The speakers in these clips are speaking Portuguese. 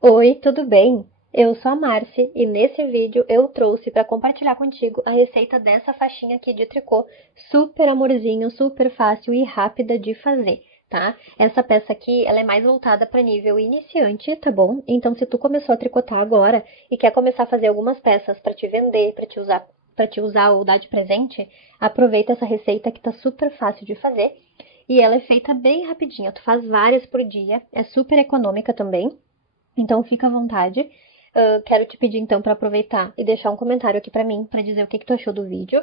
Oi, tudo bem? Eu sou a Marci e nesse vídeo eu trouxe para compartilhar contigo a receita dessa faixinha aqui de tricô, super amorzinho, super fácil e rápida de fazer, tá? Essa peça aqui, ela é mais voltada para nível iniciante, tá bom? Então, se tu começou a tricotar agora e quer começar a fazer algumas peças para te vender, para te usar ou dar de presente, aproveita essa receita que tá super fácil de fazer e ela é feita bem rapidinho. Tu faz várias por dia, é super econômica também. Então fica à vontade. Quero te pedir então para aproveitar e deixar um comentário aqui para mim para dizer o que tu achou do vídeo.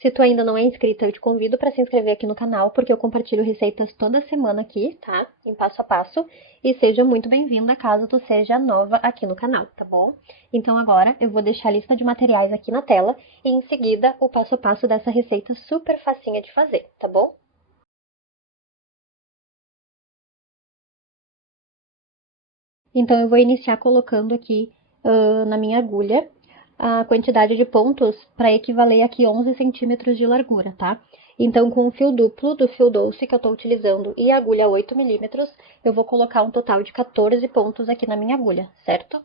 Se tu ainda não é inscrita, eu te convido para se inscrever aqui no canal, porque eu compartilho receitas toda semana aqui, tá? Em passo a passo. E seja muito bem-vinda caso tu seja nova aqui no canal, tá bom? Então agora eu vou deixar a lista de materiais aqui na tela e em seguida o passo a passo dessa receita super facinha de fazer, tá bom? Então, eu vou iniciar colocando aqui na minha agulha a quantidade de pontos para equivaler aqui 11 centímetros de largura, tá? Então, com o fio duplo do fio doce que eu estou utilizando e a agulha 8 milímetros, eu vou colocar um total de 14 pontos aqui na minha agulha, certo?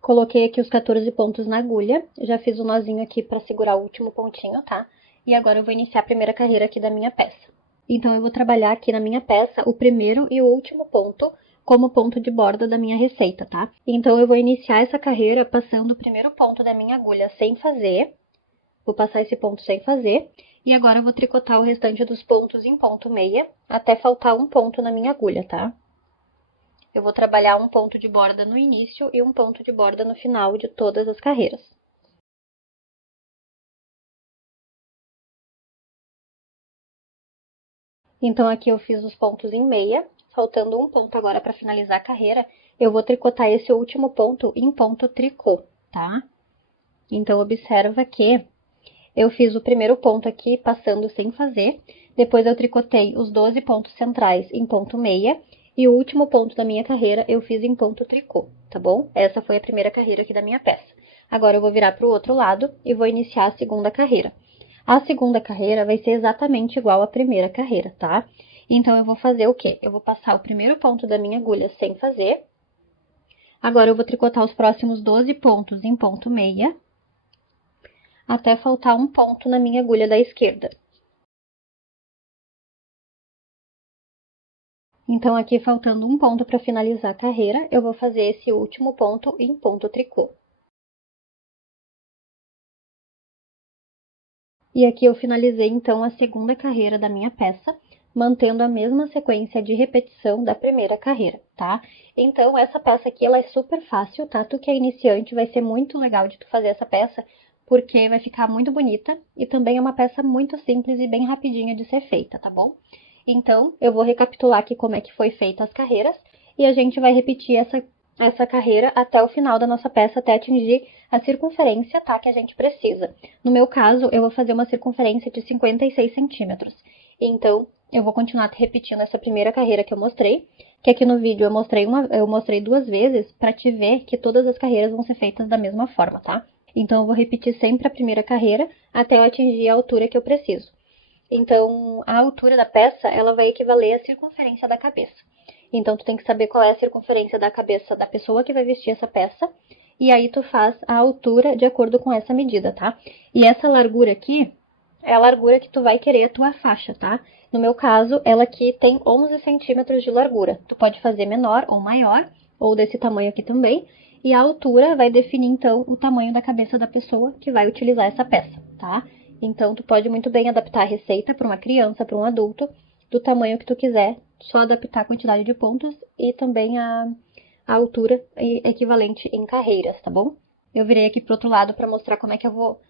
Coloquei aqui os 14 pontos na agulha, já fiz o nozinho aqui para segurar o último pontinho, tá? E agora eu vou iniciar a primeira carreira aqui da minha peça. Então, eu vou trabalhar aqui na minha peça o primeiro e o último ponto como ponto de borda da minha receita, tá? Então, eu vou iniciar essa carreira passando o primeiro ponto da minha agulha sem fazer. Vou passar esse ponto sem fazer. E agora eu vou tricotar o restante dos pontos em ponto meia, até faltar um ponto na minha agulha, tá? Eu vou trabalhar um ponto de borda no início e um ponto de borda no final de todas as carreiras. Então, aqui eu fiz os pontos em meia, faltando um ponto agora para finalizar a carreira, eu vou tricotar esse último ponto em ponto tricô, tá? Então, observa que eu fiz o primeiro ponto aqui passando sem fazer, depois eu tricotei os 12 pontos centrais em ponto meia, e o último ponto da minha carreira eu fiz em ponto tricô, tá bom? Essa foi a primeira carreira aqui da minha peça. Agora eu vou virar para o outro lado e vou iniciar a segunda carreira. A segunda carreira vai ser exatamente igual à primeira carreira, tá? Então, eu vou fazer o quê? Eu vou passar o primeiro ponto da minha agulha sem fazer. Agora, eu vou tricotar os próximos 12 pontos em ponto meia, até faltar um ponto na minha agulha da esquerda. Então, aqui faltando um ponto para finalizar a carreira, eu vou fazer esse último ponto em ponto tricô. E aqui eu finalizei, então, a segunda carreira da minha peça, mantendo a mesma sequência de repetição da primeira carreira, tá? Então, essa peça aqui, ela é super fácil, tá? Tu que é iniciante, vai ser muito legal de tu fazer essa peça, porque vai ficar muito bonita e também é uma peça muito simples e bem rapidinha de ser feita, tá bom? Então, eu vou recapitular aqui como é que foi feita as carreiras e a gente vai repetir essa carreira até o final da nossa peça, até atingir a circunferência, tá, que a gente precisa. No meu caso, eu vou fazer uma circunferência de 56 centímetros. Então, eu vou continuar repetindo essa primeira carreira que eu mostrei, que aqui no vídeo eu mostrei duas vezes para te ver que todas as carreiras vão ser feitas da mesma forma, tá? Então, eu vou repetir sempre a primeira carreira até eu atingir a altura que eu preciso. Então, a altura da peça, ela vai equivaler à circunferência da cabeça. Então, tu tem que saber qual é a circunferência da cabeça da pessoa que vai vestir essa peça, e aí tu faz a altura de acordo com essa medida, tá? E essa largura aqui é a largura que tu vai querer a tua faixa, tá? No meu caso, ela aqui tem 11 centímetros de largura. Tu pode fazer menor ou maior, ou desse tamanho aqui também, e a altura vai definir, então, o tamanho da cabeça da pessoa que vai utilizar essa peça, tá? Então, tu pode muito bem adaptar a receita para uma criança, para um adulto, do tamanho que tu quiser, só adaptar a quantidade de pontos e também a altura equivalente em carreiras, tá bom? Eu virei aqui pro outro lado para mostrar como é que eu vou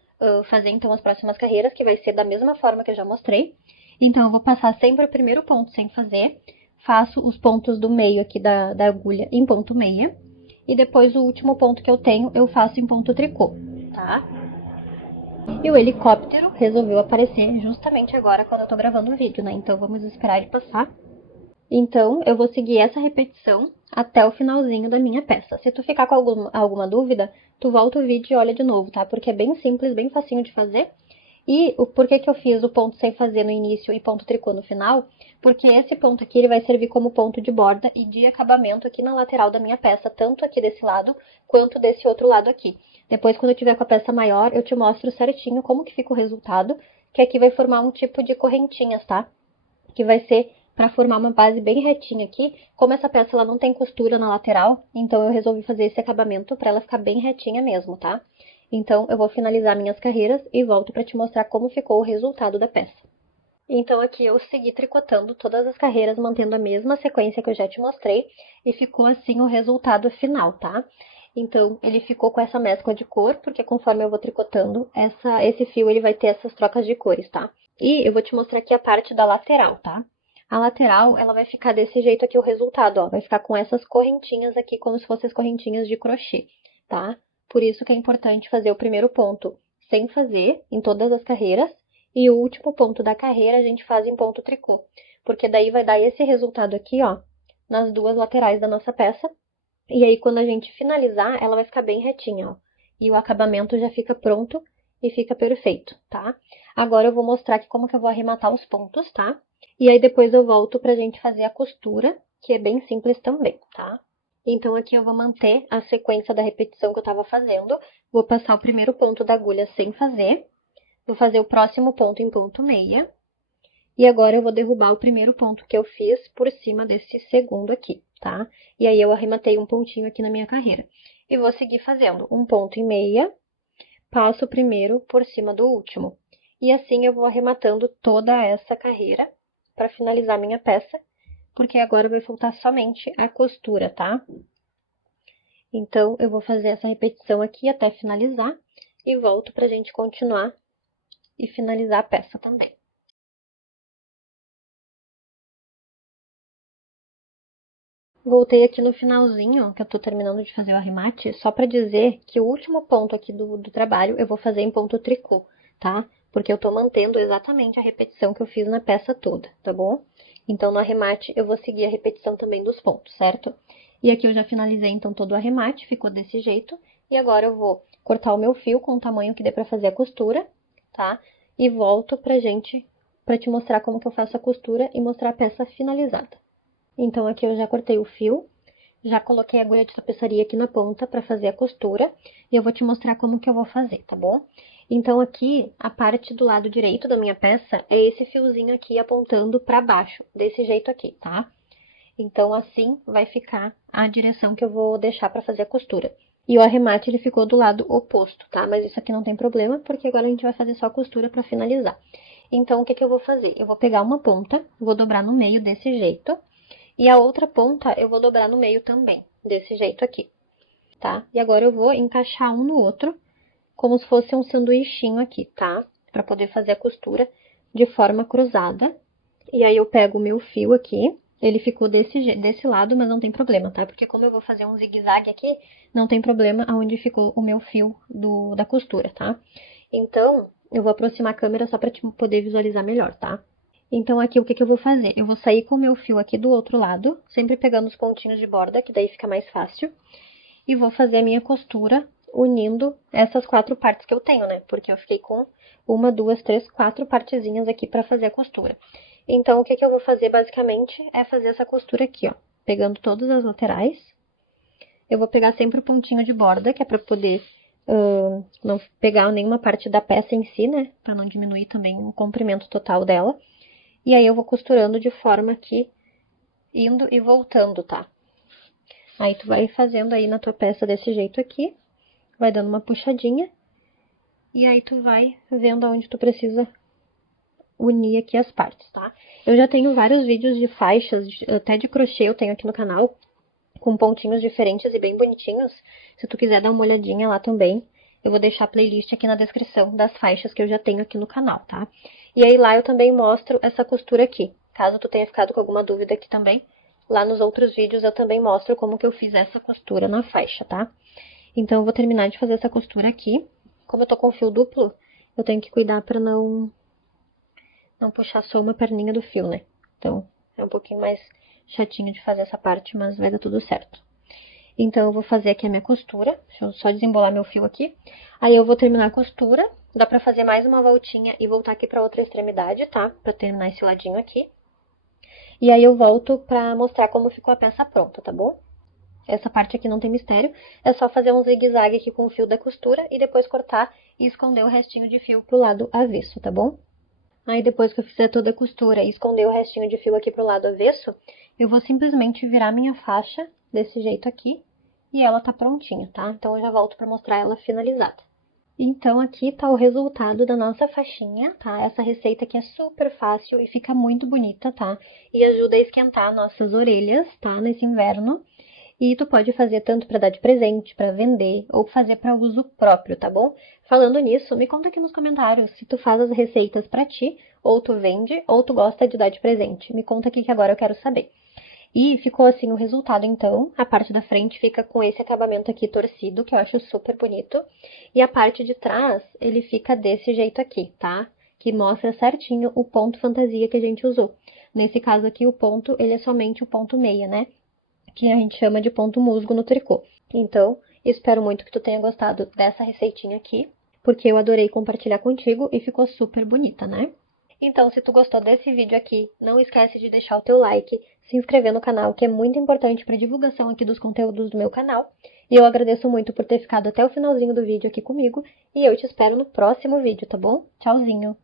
fazer então as próximas carreiras, que vai ser da mesma forma que eu já mostrei. Então, eu vou passar sempre o primeiro ponto sem fazer, faço os pontos do meio aqui da agulha em ponto meia, e depois o último ponto que eu tenho, eu faço em ponto tricô, tá? E o helicóptero resolveu aparecer justamente agora quando eu tô gravando o vídeo, né? Então, vamos esperar ele passar. Então, eu vou seguir essa repetição até o finalzinho da minha peça. Se tu ficar com alguma dúvida, tu volta o vídeo e olha de novo, tá? Porque é bem simples, bem facinho de fazer. E por que que eu fiz o ponto sem fazer no início e ponto tricô no final? Porque esse ponto aqui ele vai servir como ponto de borda e de acabamento aqui na lateral da minha peça, tanto aqui desse lado quanto desse outro lado aqui. Depois, quando eu tiver com a peça maior, eu te mostro certinho como que fica o resultado, que aqui vai formar um tipo de correntinhas, tá? Que vai ser para formar uma base bem retinha aqui. Como essa peça ela não tem costura na lateral, então eu resolvi fazer esse acabamento para ela ficar bem retinha mesmo, tá? Então, eu vou finalizar minhas carreiras e volto para te mostrar como ficou o resultado da peça. Então, aqui eu segui tricotando todas as carreiras, mantendo a mesma sequência que eu já te mostrei, e ficou assim o resultado final, tá? Então, ele ficou com essa mescla de cor, porque conforme eu vou tricotando, esse fio ele vai ter essas trocas de cores, tá? E eu vou te mostrar aqui a parte da lateral, tá? A lateral, ela vai ficar desse jeito aqui o resultado, ó. Vai ficar com essas correntinhas aqui, como se fossem as correntinhas de crochê, tá? Por isso que é importante fazer o primeiro ponto sem fazer em todas as carreiras e o último ponto da carreira a gente faz em ponto tricô, porque daí vai dar esse resultado aqui, ó, nas duas laterais da nossa peça. E aí quando a gente finalizar, ela vai ficar bem retinha, ó. E o acabamento já fica pronto e fica perfeito, tá? Agora eu vou mostrar aqui como que eu vou arrematar os pontos, tá? E aí depois eu volto pra gente fazer a costura, que é bem simples também, tá? Então, aqui eu vou manter a sequência da repetição que eu estava fazendo. Vou passar o primeiro ponto da agulha sem fazer. Vou fazer o próximo ponto em ponto meia. E agora eu vou derrubar o primeiro ponto que eu fiz por cima desse segundo aqui, tá? E aí eu arrematei um pontinho aqui na minha carreira. E vou seguir fazendo um ponto em meia, passo o primeiro por cima do último. E assim eu vou arrematando toda essa carreira para finalizar minha peça, porque agora vai faltar somente a costura, tá? Então, eu vou fazer essa repetição aqui até finalizar e volto pra gente continuar e finalizar a peça também. Voltei aqui no finalzinho, que eu tô terminando de fazer o arremate, só pra dizer que o último ponto aqui do trabalho eu vou fazer em ponto tricô, tá? Porque eu tô mantendo exatamente a repetição que eu fiz na peça toda, tá bom? Então, no arremate, eu vou seguir a repetição também dos pontos, certo? E aqui eu já finalizei, então, todo o arremate, ficou desse jeito. E agora eu vou cortar o meu fio com o tamanho que dê pra fazer a costura, tá? E volto pra te mostrar como que eu faço a costura e mostrar a peça finalizada. Então, aqui eu já cortei o fio, já coloquei a agulha de tapeçaria aqui na ponta para fazer a costura, e eu vou te mostrar como que eu vou fazer, tá bom? Então, aqui, a parte do lado direito da minha peça é esse fiozinho aqui apontando para baixo, desse jeito aqui, tá? Então, assim vai ficar a direção que eu vou deixar para fazer a costura. E o arremate, ele ficou do lado oposto, tá? Mas isso aqui não tem problema, porque agora a gente vai fazer só a costura para finalizar. Então, o que que eu vou fazer? Eu vou pegar uma ponta, vou dobrar no meio desse jeito, e a outra ponta eu vou dobrar no meio também, desse jeito aqui, tá? E agora eu vou encaixar um no outro, como se fosse um sanduichinho aqui, tá? Pra poder fazer a costura de forma cruzada. E aí eu pego o meu fio aqui, ele ficou desse lado, mas não tem problema, tá? Porque como eu vou fazer um zigue-zague aqui, não tem problema aonde ficou o meu fio da costura, tá? Então, eu vou aproximar a câmera só pra te poder visualizar melhor, tá? Então, aqui, o que que eu vou fazer? Eu vou sair com o meu fio aqui do outro lado, sempre pegando os pontinhos de borda, que daí fica mais fácil. E vou fazer a minha costura unindo essas quatro partes que eu tenho, né? Porque eu fiquei com uma, duas, três, quatro partezinhas aqui pra fazer a costura. Então, o que que eu vou fazer, basicamente, é fazer essa costura aqui, ó. Pegando todas as laterais. Eu vou pegar sempre o pontinho de borda, que é pra poder não pegar nenhuma parte da peça em si, né? Pra não diminuir também o comprimento total dela. E aí eu vou costurando de forma que indo e voltando, tá? Aí tu vai fazendo aí na tua peça desse jeito aqui, vai dando uma puxadinha, e aí tu vai vendo aonde tu precisa unir aqui as partes, tá? Eu já tenho vários vídeos de faixas, até de crochê eu tenho aqui no canal, com pontinhos diferentes e bem bonitinhos. Se tu quiser dar uma olhadinha lá também, eu vou deixar a playlist aqui na descrição das faixas que eu já tenho aqui no canal, tá? E aí lá eu também mostro essa costura aqui. Caso tu tenha ficado com alguma dúvida aqui também, lá nos outros vídeos eu também mostro como que eu fiz essa costura na faixa, tá? Então eu vou terminar de fazer essa costura aqui. Como eu tô com fio duplo, eu tenho que cuidar pra não puxar só uma perninha do fio, né? Então é um pouquinho mais chatinho de fazer essa parte, mas vai dar tudo certo. Então, eu vou fazer aqui a minha costura. Deixa eu só desembolar meu fio aqui. Aí, eu vou terminar a costura. Dá pra fazer mais uma voltinha e voltar aqui pra outra extremidade, tá? Pra terminar esse ladinho aqui. E aí eu volto pra mostrar como ficou a peça pronta, tá bom? Essa parte aqui não tem mistério, é só fazer um zigue-zague aqui com o fio da costura e depois cortar e esconder o restinho de fio pro lado avesso, tá bom? Aí depois que eu fizer toda a costura e esconder o restinho de fio aqui pro lado avesso, eu vou simplesmente virar minha faixa desse jeito aqui e ela tá prontinha, tá? Então eu já volto pra mostrar ela finalizada. Então aqui tá o resultado da nossa faixinha, tá? Essa receita aqui é super fácil e fica muito bonita, tá? E ajuda a esquentar nossas orelhas, tá? Nesse inverno. E tu pode fazer tanto para dar de presente, para vender ou fazer para uso próprio, tá bom? Falando nisso, me conta aqui nos comentários se tu faz as receitas para ti, ou tu vende, ou tu gosta de dar de presente. Me conta aqui que agora eu quero saber. E ficou assim o resultado, então. A parte da frente fica com esse acabamento aqui torcido, que eu acho super bonito. E a parte de trás, ele fica desse jeito aqui, tá? Que mostra certinho o ponto fantasia que a gente usou. Nesse caso aqui, o ponto, ele é somente o ponto meia, né? Que a gente chama de ponto musgo no tricô. Então, espero muito que tu tenha gostado dessa receitinha aqui, porque eu adorei compartilhar contigo e ficou super bonita, né? Então, se tu gostou desse vídeo aqui, não esquece de deixar o teu like, se inscrever no canal, que é muito importante para a divulgação aqui dos conteúdos do meu canal. E eu agradeço muito por ter ficado até o finalzinho do vídeo aqui comigo, e eu te espero no próximo vídeo, tá bom? Tchauzinho!